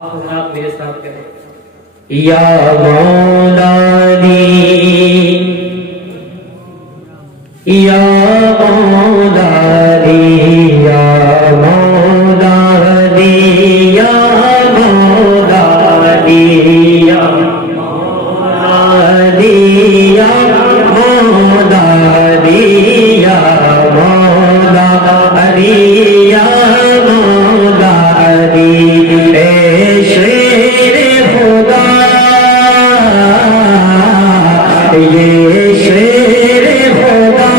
حضرات میرے ساتھ کہتے ہیں یا مولا دی یا مولا دی یا مولا دی یا مولا دی یا مولا دی یا مولا دی یا مولا علی یا مولا علی اے شیر خدا یہ شیر خدا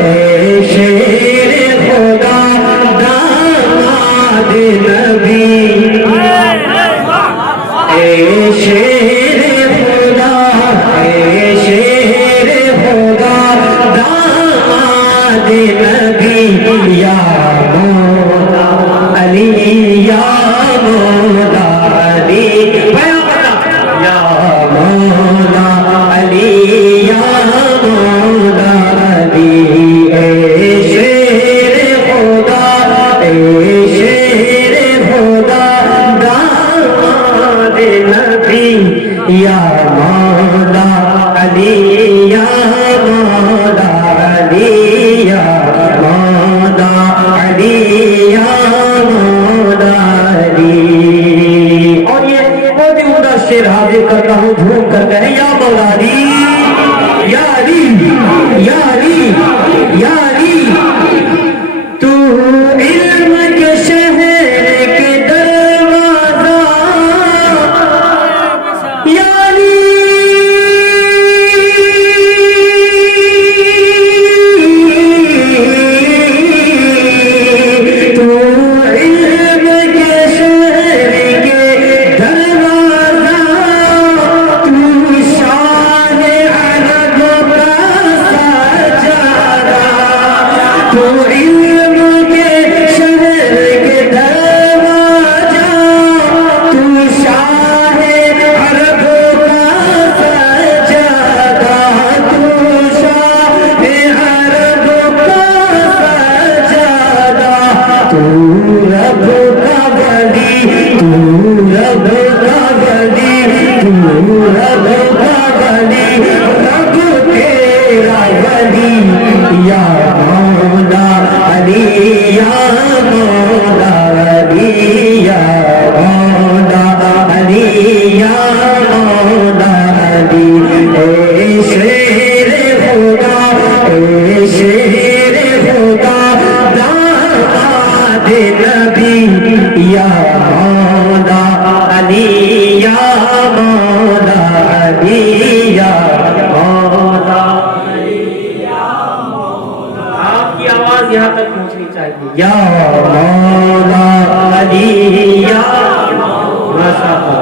اے شیر خدا داماد نبی اے شیر خدا اے شیر خدا داماد نبی یا مولا علی یا مولا علی یا مولا علی یا مولا علی اے شیر خدا اے شیر خدا داماد نبی یا مولا علی یا مولا علی یا مولا علی یا مولا علی اور یہ بہت ہی عمدہ شعر حاضر کرتا ہوں جھوم کر کہیں یا مولا علی یا علی یا علی یا علی تو علم کے شہر کے دروازہ یا علی تو علم کے شہر کے دروازہ تو شان عرب کا سجادہ تو علم کے شہر کے دروازہ تو شان عرب کا سجادہ تو شان عرب کا سجادہ تو رب کا ولی تو رب کا ولی تو رب کا ولی رب تیرا ولی یا مولا علی یا مولا علی یا مولا علی یا مولا علی اے شیر خدا اے شیر خدا داماد نبی یا مولا علی یا مولا علی یا مولا آپ کی آواز یہاں تک پہنچنی چاہیے یا مولا علی یا مولا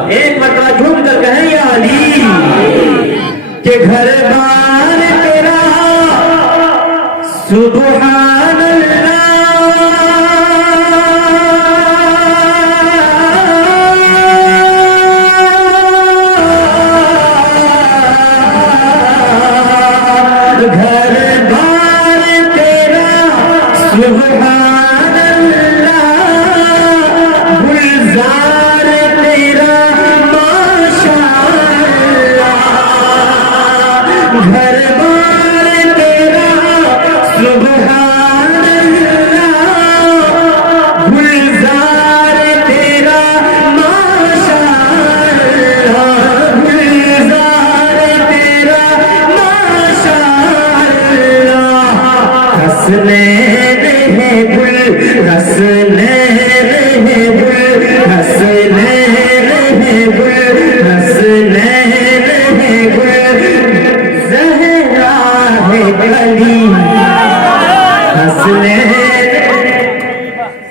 ایک مرتبہ جھوم کر کہیں یا علی کہ گھر بار تیرا سبحان اللہ گھر بار تیرا سبحان اللہ گلزار تیرا ماشاء اللہ گھر بار تیرا سبحان اللہ گلزار تیرا ماشاء اللہ گلزار تیرا ماشاء اللہ حسنین ہے گل حسنین ہے گل حسنین ہے گل حسنین ہے گل زہرا ہے کلی حسنین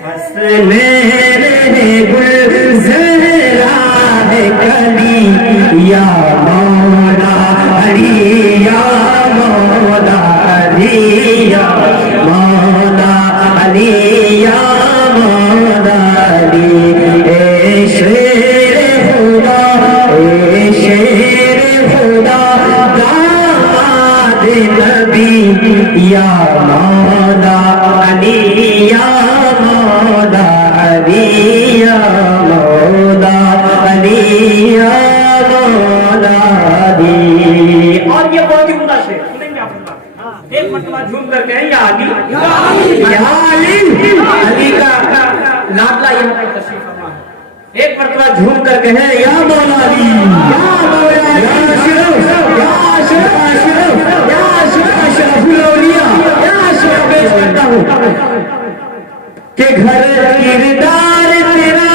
حسنین ہے گل زہرا ہے کلی یا مولا علی یا مولا علی یا مولا علی یا مولا علی اے شیر خدا اے شیر خدا داماد نبی یا مولا علی یا مولا علی یا مولا ایک مرتبہ جھوم کر کہیں یا مولا علی، یا مولا علی، یا اشرف، یا اشرف، یا اشرف، اشرف الاولیاء، یا اشرف، پیش کرتا ہوں کہ گھر کردار تیرا،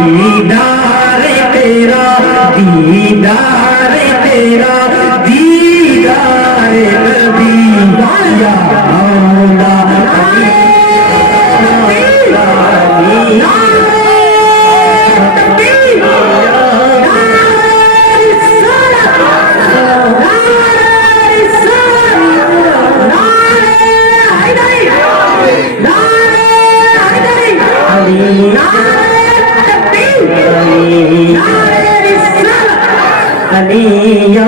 دیدار تیرا، دیدار تیرا، دیدار نبی، یا مولا علی، علی یا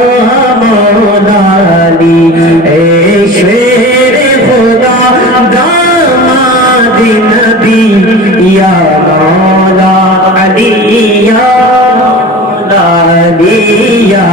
مولا علی، اے شیر خدا داماد نبی، یا مولا علی، یا مولا علی، یا